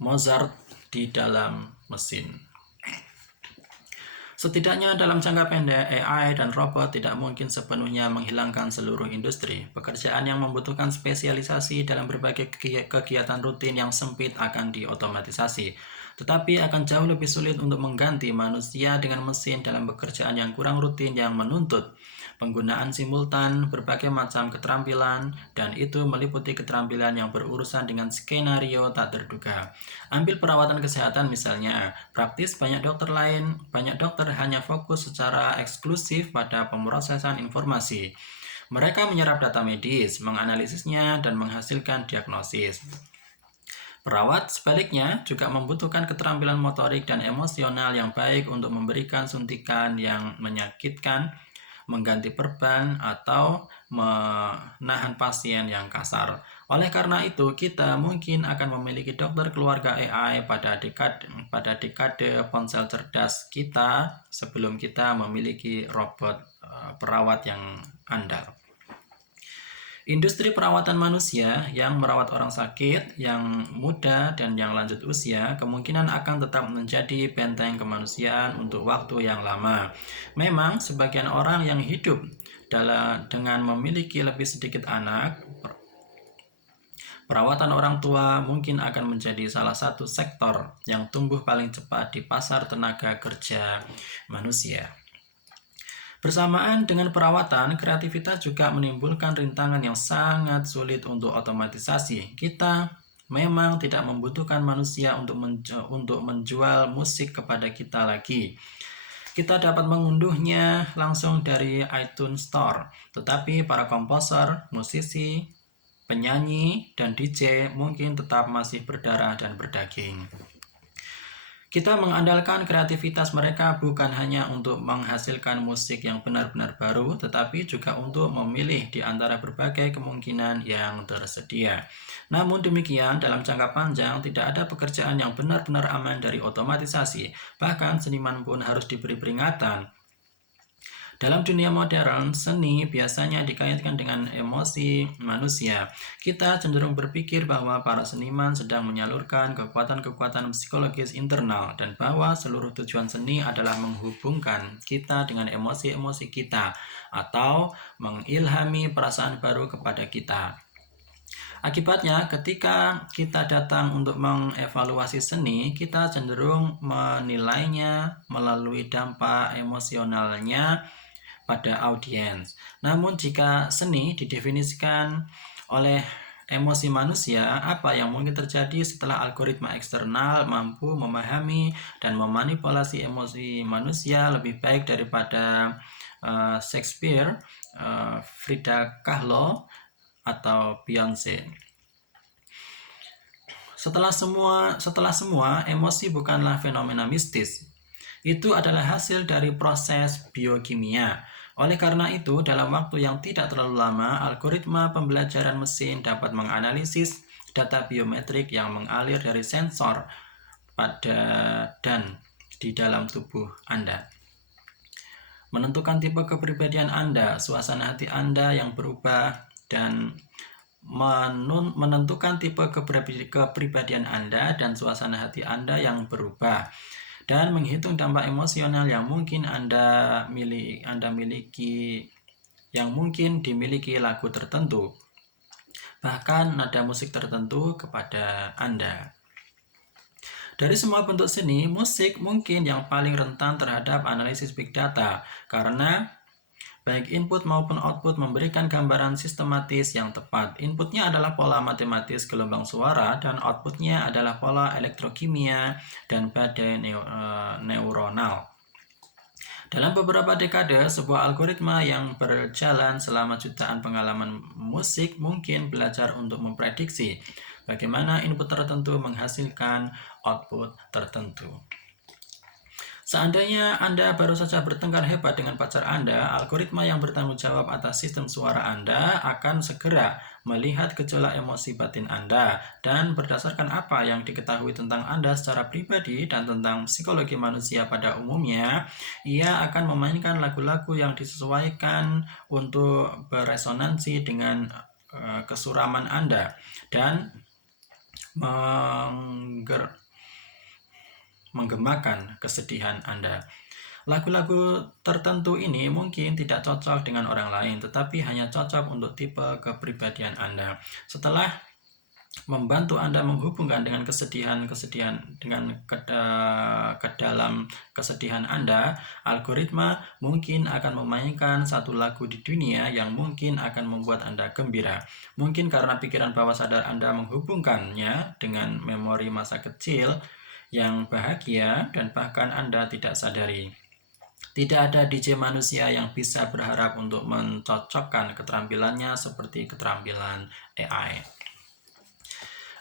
Mozart di dalam mesin. Setidaknya dalam jangka pendek, AI dan robot tidak mungkin sepenuhnya menghilangkan seluruh industri. Pekerjaan yang membutuhkan spesialisasi dalam berbagai kegiatan rutin yang sempit akan diotomatisasi. Tetapi akan jauh lebih sulit untuk mengganti manusia dengan mesin dalam pekerjaan yang kurang rutin yang menuntut penggunaan simultan berbagai macam keterampilan, dan itu meliputi keterampilan yang berurusan dengan skenario tak terduga. Ambil perawatan kesehatan misalnya, praktis banyak dokter hanya fokus secara eksklusif pada pemrosesan informasi. Mereka menyerap data medis, menganalisisnya, dan menghasilkan diagnosis. Perawat sebaliknya juga membutuhkan keterampilan motorik dan emosional yang baik untuk memberikan suntikan yang menyakitkan, mengganti perban, atau menahan pasien yang kasar. Oleh karena itu, kita mungkin akan memiliki dokter keluarga AI pada dekade ponsel cerdas kita sebelum kita memiliki robot perawat yang andal. Industri perawatan manusia yang merawat orang sakit, yang muda, dan yang lanjut usia kemungkinan akan tetap menjadi benteng kemanusiaan untuk waktu yang lama. Memang, sebagian orang yang hidup dengan memiliki lebih sedikit anak, perawatan orang tua mungkin akan menjadi salah satu sektor yang tumbuh paling cepat di pasar tenaga kerja manusia. Bersamaan dengan perawatan, kreativitas juga menimbulkan rintangan yang sangat sulit untuk otomatisasi. Kita memang tidak membutuhkan manusia untuk menjual musik kepada kita lagi. Kita dapat mengunduhnya langsung dari iTunes Store, tetapi para komposer, musisi, penyanyi, dan DJ mungkin tetap masih berdarah dan berdaging. Kita mengandalkan kreativitas mereka bukan hanya untuk menghasilkan musik yang benar-benar baru, tetapi juga untuk memilih di antara berbagai kemungkinan yang tersedia. Namun demikian, dalam jangka panjang tidak ada pekerjaan yang benar-benar aman dari otomatisasi. Bahkan seniman pun harus diberi peringatan. Dalam dunia modern, seni biasanya dikaitkan dengan emosi manusia. Kita cenderung berpikir bahwa para seniman sedang menyalurkan kekuatan-kekuatan psikologis internal, dan bahwa seluruh tujuan seni adalah menghubungkan kita dengan emosi-emosi kita, atau mengilhami perasaan baru kepada kita. Akibatnya, ketika kita datang untuk mengevaluasi seni, kita cenderung menilainya melalui dampak emosionalnya pada audiens. Namun jika seni didefinisikan oleh emosi manusia, apa yang mungkin terjadi setelah algoritma eksternal mampu memahami dan memanipulasi emosi manusia lebih baik daripada Shakespeare, Frida Kahlo, atau Beyonce? Setelah semua, emosi bukanlah fenomena mistis. Itu adalah hasil dari proses biokimia. Oleh karena itu, dalam waktu yang tidak terlalu lama, algoritma pembelajaran mesin dapat menganalisis data biometrik yang mengalir dari sensor dan di dalam tubuh Anda. Menentukan tipe kepribadian Anda, suasana hati Anda yang berubah, dan menentukan tipe kepribadian Anda dan suasana hati Anda yang berubah, dan menghitung dampak emosional yang mungkin Anda miliki, yang mungkin dimiliki lagu tertentu, bahkan nada musik tertentu kepada Anda. Dari semua bentuk seni, musik mungkin yang paling rentan terhadap analisis big data, karena baik input maupun output memberikan gambaran sistematis yang tepat. Inputnya adalah pola matematis gelombang suara, dan outputnya adalah pola elektrokimia dan badai neuronal. Dalam beberapa dekade, sebuah algoritma yang berjalan selama jutaan pengalaman musik mungkin belajar untuk memprediksi bagaimana input tertentu menghasilkan output tertentu. Seandainya Anda baru saja bertengkar hebat dengan pacar Anda, algoritma yang bertanggung jawab atas sistem suara Anda akan segera melihat gejolak emosi batin Anda, dan berdasarkan apa yang diketahui tentang Anda secara pribadi dan tentang psikologi manusia pada umumnya, ia akan memainkan lagu-lagu yang disesuaikan untuk beresonansi dengan kesuraman Anda, dan menggemakan kesedihan Anda. Lagu-lagu tertentu ini mungkin tidak cocok dengan orang lain, tetapi hanya cocok untuk tipe kepribadian Anda. Setelah membantu Anda menghubungkan dengan kesedihan-kesedihan ke dalam kesedihan Anda, algoritma mungkin akan memainkan satu lagu di dunia yang mungkin akan membuat Anda gembira. Mungkin karena pikiran bawah sadar Anda menghubungkannya dengan memori masa kecil yang bahagia dan bahkan Anda tidak sadari. Tidak ada DJ manusia yang bisa berharap untuk mencocokkan keterampilannya seperti keterampilan AI.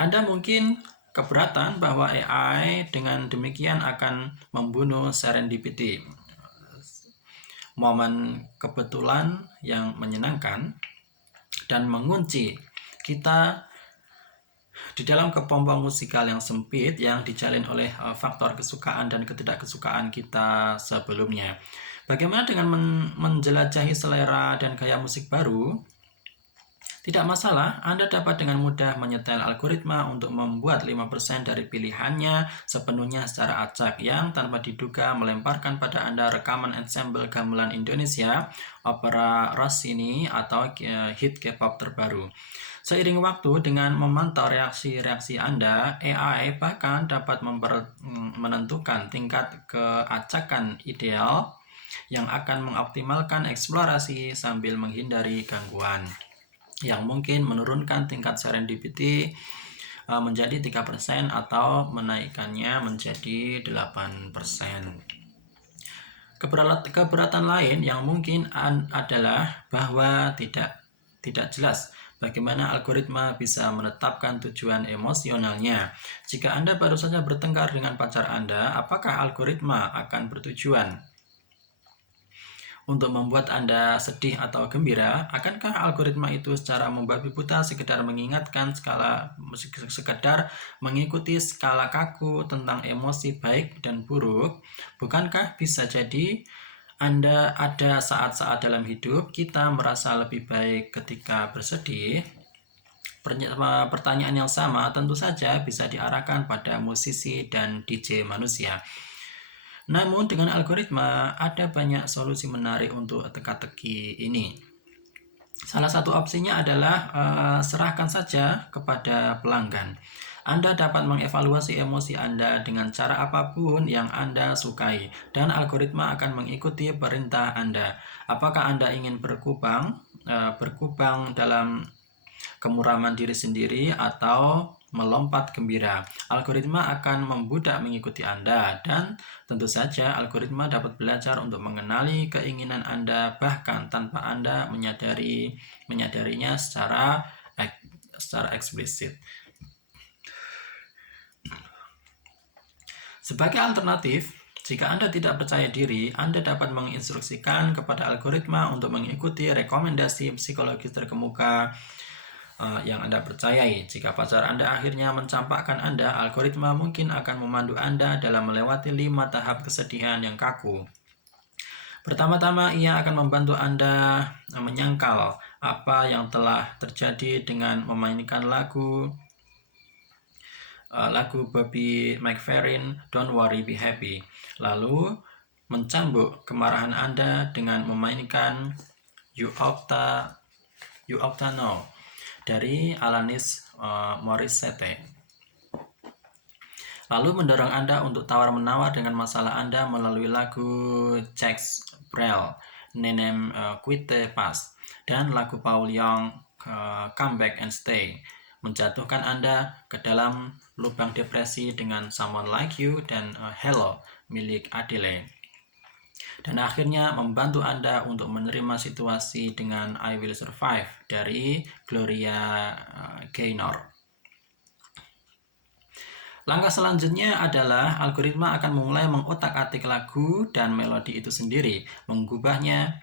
Anda mungkin keberatan bahwa AI dengan demikian akan membunuh serendipity, momen kebetulan yang menyenangkan, dan mengunci kita di dalam kepompong musikal yang sempit yang dijalin oleh faktor kesukaan dan ketidakkesukaan kita sebelumnya. Bagaimana dengan menjelajahi selera dan gaya musik baru? Tidak masalah, Anda dapat dengan mudah menyetel algoritma untuk membuat 5% dari pilihannya sepenuhnya secara acak yang tanpa diduga melemparkan pada Anda rekaman ensemble gamelan Indonesia, opera Rossini, atau hit K-pop terbaru. Seiring waktu dengan memantau reaksi-reaksi Anda, AI bahkan dapat menentukan tingkat keacakan ideal yang akan mengoptimalkan eksplorasi sambil menghindari gangguan, yang mungkin menurunkan tingkat serendipity menjadi 3% atau menaikkannya menjadi 8%. Keberatan lain yang mungkin adalah bahwa tidak jelas bagaimana algoritma bisa menetapkan tujuan emosionalnya. Jika Anda baru saja bertengkar dengan pacar Anda, apakah algoritma akan bertujuan untuk membuat Anda sedih atau gembira? Akankah algoritma itu secara membabi buta sekedar mengikuti skala kaku tentang emosi baik dan buruk? Bukankah bisa jadi Anda ada saat-saat dalam hidup kita merasa lebih baik ketika bersedih? Pertanyaan yang sama tentu saja bisa diarahkan pada musisi dan DJ manusia. Namun dengan algoritma ada banyak solusi menarik untuk teka-teki ini. Salah satu opsinya adalah serahkan saja kepada pelanggan. Anda dapat mengevaluasi emosi Anda dengan cara apapun yang Anda sukai, dan algoritma akan mengikuti perintah Anda. Apakah Anda ingin berkubang dalam kemuraman diri sendiri atau melompat gembira? Algoritma akan membudak mengikuti Anda, dan tentu saja algoritma dapat belajar untuk mengenali keinginan Anda bahkan tanpa Anda menyadarinya secara eksplisit. Sebagai alternatif, jika Anda tidak percaya diri, Anda dapat menginstruksikan kepada algoritma untuk mengikuti rekomendasi psikologis terkemuka yang Anda percayai. Jika pacar Anda akhirnya mencampakkan Anda, algoritma mungkin akan memandu Anda dalam melewati 5 tahap kesedihan yang kaku. Pertama-tama, ia akan membantu Anda menyangkal apa yang telah terjadi dengan memainkan lagu Bobby McFerrin, Don't Worry Be Happy. Lalu mencambuk kemarahan Anda dengan memainkan You Oughta Know dari Alanis Morissette. Lalu mendorong Anda untuk tawar-menawar dengan masalah Anda melalui lagu Jacques Brel, Nenem Quitte Pas, dan lagu Paul Young, Come Back and Stay, menjatuhkan Anda ke dalam lubang depresi dengan Someone Like You dan Hello milik Adele, dan akhirnya membantu Anda untuk menerima situasi dengan I Will Survive dari Gloria Gaynor. Langkah selanjutnya adalah algoritma akan memulai mengotak-atik lagu dan melodi itu sendiri, mengubahnya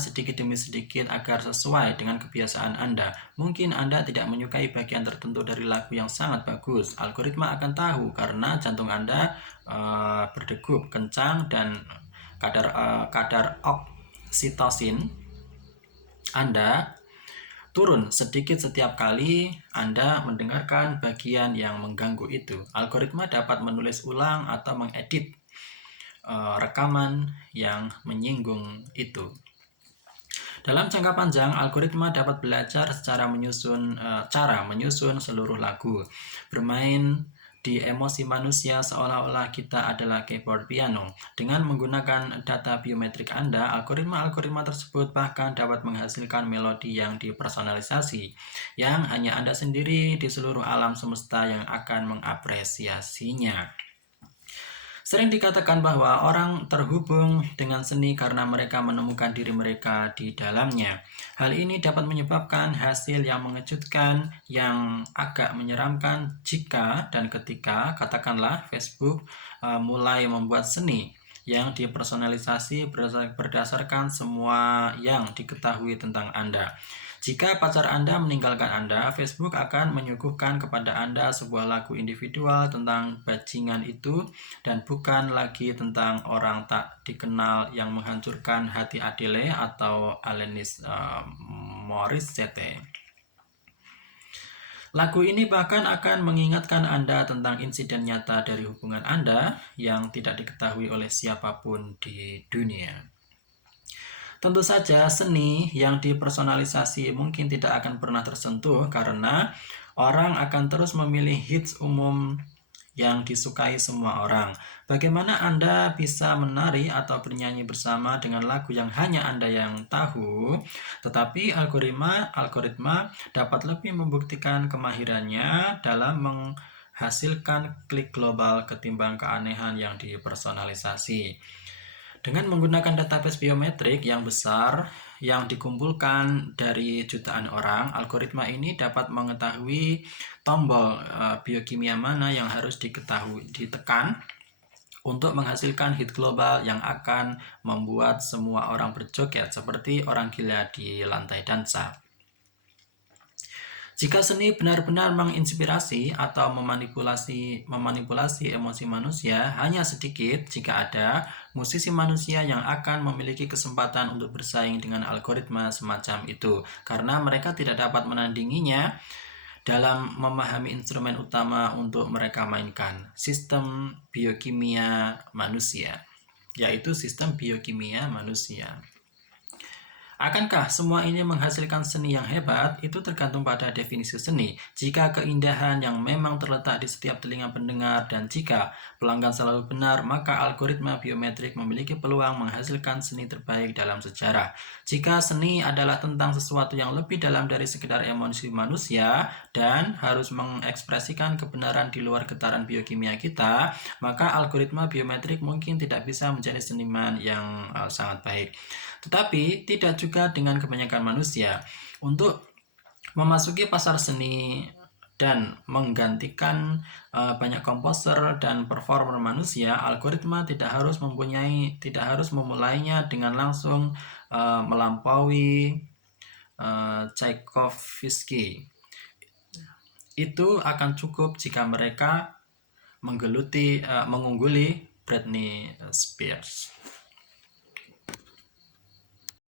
sedikit demi sedikit agar sesuai dengan kebiasaan Anda. Mungkin Anda tidak menyukai bagian tertentu dari lagu yang sangat bagus. Algoritma akan tahu karena jantung Anda berdegup kencang dan kadar oksitosin Anda turun sedikit setiap kali Anda mendengarkan bagian yang mengganggu itu. Algoritma dapat menulis ulang atau mengedit rekaman yang menyinggung itu. Dalam jangka panjang, algoritma dapat belajar cara menyusun seluruh lagu, bermain di emosi manusia seolah-olah kita adalah keyboard piano. Dengan menggunakan data biometrik Anda, algoritma tersebut bahkan dapat menghasilkan melodi yang dipersonalisasi, yang hanya Anda sendiri di seluruh alam semesta yang akan mengapresiasinya. Sering dikatakan bahwa orang terhubung dengan seni karena mereka menemukan diri mereka di dalamnya. Hal ini dapat menyebabkan hasil yang mengejutkan, yang agak menyeramkan jika dan ketika, katakanlah, Facebook mulai membuat seni yang dipersonalisasi berdasarkan semua yang diketahui tentang Anda. Jika pacar Anda meninggalkan Anda, Facebook akan menyuguhkan kepada Anda sebuah lagu individual tentang bajingan itu dan bukan lagi tentang orang tak dikenal yang menghancurkan hati Adele atau Alanis Morissette. Lagu ini bahkan akan mengingatkan Anda tentang insiden nyata dari hubungan Anda yang tidak diketahui oleh siapapun di dunia. Tentu saja seni yang dipersonalisasi mungkin tidak akan pernah tersentuh karena orang akan terus memilih hits umum yang disukai semua orang. Bagaimana Anda bisa menari atau bernyanyi bersama dengan lagu yang hanya Anda yang tahu, tetapi algoritma dapat lebih membuktikan kemahirannya dalam menghasilkan klik global ketimbang keanehan yang dipersonalisasi. Dengan menggunakan database biometrik yang besar yang dikumpulkan dari jutaan orang, algoritma ini dapat mengetahui tombol biokimia mana yang harus ditekan untuk menghasilkan hit global yang akan membuat semua orang berjoget seperti orang gila di lantai dansa. Jika seni benar-benar menginspirasi atau memanipulasi emosi manusia, hanya sedikit jika ada musisi manusia yang akan memiliki kesempatan untuk bersaing dengan algoritma semacam itu, karena mereka tidak dapat menandinginya dalam memahami instrumen utama untuk mereka mainkan, sistem biokimia manusia, yaitu sistem biokimia manusia. Akankah semua ini menghasilkan seni yang hebat? Itu tergantung pada definisi seni. Jika keindahan yang memang terletak di setiap telinga pendengar dan jika pelanggan selalu benar, maka algoritma biometrik memiliki peluang menghasilkan seni terbaik dalam sejarah. Jika seni adalah tentang sesuatu yang lebih dalam dari sekedar emosi manusia dan harus mengekspresikan kebenaran di luar getaran biokimia kita, maka algoritma biometrik mungkin tidak bisa menjadi seniman yang sangat baik. Tetapi tidak juga dengan kebanyakan manusia. Untuk memasuki pasar seni dan menggantikan banyak komposer dan performer manusia, algoritma tidak harus memulainya dengan langsung melampaui Tchaikovsky. Itu akan cukup jika mereka mengungguli Britney Spears.